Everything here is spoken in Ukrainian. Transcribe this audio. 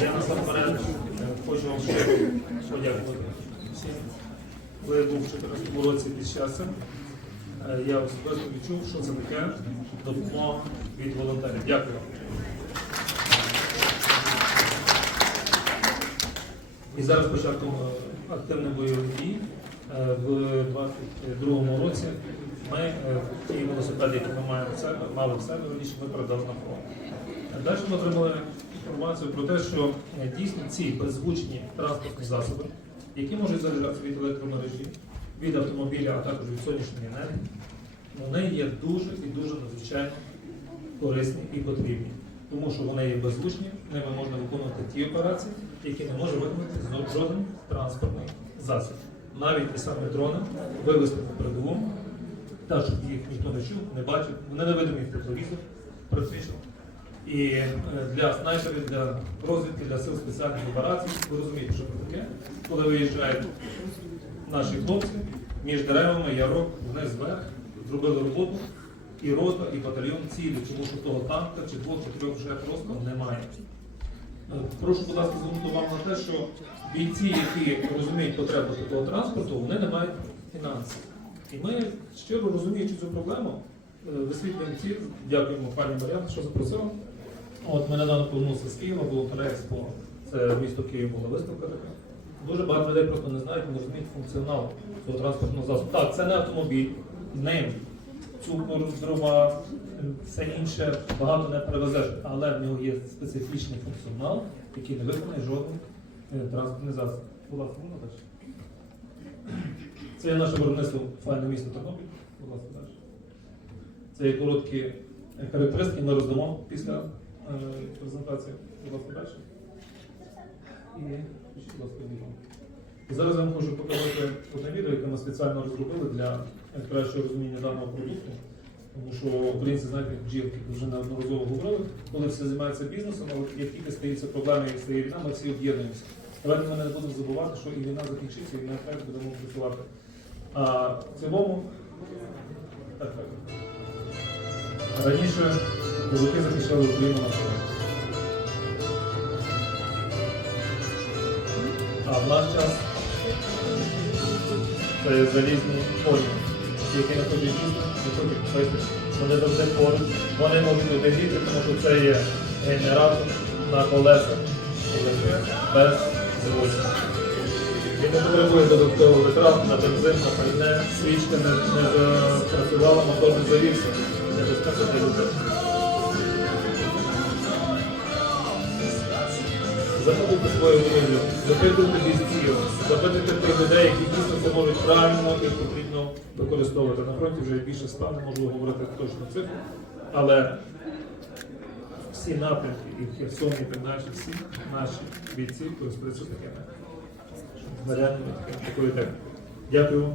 Я насамперед хочу вам ще подякувати всім. Коли я був у 2014 році під часом, е, я особисто відчув, що це таке допомога від волонтерів. Дякую вам. І зараз початком е, активних бойових дій в 22-му році ми е, ті велосипеди, які ми маємо в себе, мали в себе, ми передали на фронт. Е, Далі ми отримали інформацію про те, що е, дійсно ці беззвучні транспортні засоби, які можуть заряджатися від електромережі, від автомобіля, а також від сонячної енергії, вони є дуже і дуже надзвичайно корисні і потрібні. Тому що вони є беззвучні, ними можна виконувати ті операції, які не може виконати жоден транспортний засіб. Навіть ті самі дрони вивести по передовому, так, щоб їх ніхто не чув, не бачив, вони невидимі в тепловізор практично. І е, для снайперів, для розвідки, для сил спеціальних операцій, ви розумієте, що це таке, коли виїжджають наші хлопці між деревами, ярок, вниз вверх, зробили роботу, і рота, і батальйон цілі, тому що того танка чи двох, чи трьох вже просто немає. Прошу, будь ласка, звернути увагу на те, що бійці, які розуміють потребу такого транспорту, вони не мають фінансів. І ми щиро розуміючи цю проблему, е, висвітлюємо ці, дякуємо пані Мар'яні, що запросила. От ми недавно повернувся з Києва, було Експо, це місто Київ була виставка така. Дуже багато людей просто не знають, не розуміють функціонал цього транспортного засобу. Так, це не автомобіль, ним цукор, дрова, все інше багато не перевезеш, але в нього є специфічний функціонал, який не виконує жоден транспортний засіб. Будь ласка, можна далі? Це є наше виробництво файне місто Тернопіль. Будь ласка, далі. Це є короткі е, характеристики, ми роздамо після е, презентації. Будь ласка, далі. І будь ласка. І зараз я вам хочу показати одне відео, яке ми спеціально розробили для кращого розуміння даного продукту. Тому що українці знають, як бджілки вже неодноразово говорили, коли всі займаються бізнесом, але як тільки стаються проблеми і стає війна, ми всі об'єднуємося. Давайте ми не будемо забувати, що і війна закінчиться, і ми теж будемо працювати. А в цілому, так, так. Раніше козаки захищали Україну на фронті. А в наш час це залізні коні, які не хочуть їсти, не хочуть пити. Вони завжди поруч, вони можуть одягріти, тому що це є генератор на колесах, без звуку. І не потребує додаткових витрат на бензин, на пальне, свічка не, не запрацювала, мотор не завівся. Небезпека для людей. Заходите свою друзів, запитуйте бійців, запитуйте тих людей, які дійсно це можуть правильно і потрібно використовувати. На фронті вже більше ста, не можу говорити точно цифру, але всі напрямки і в Херсоні, і так далі, всі наші бійці користуються такими такої техніки. Дякую.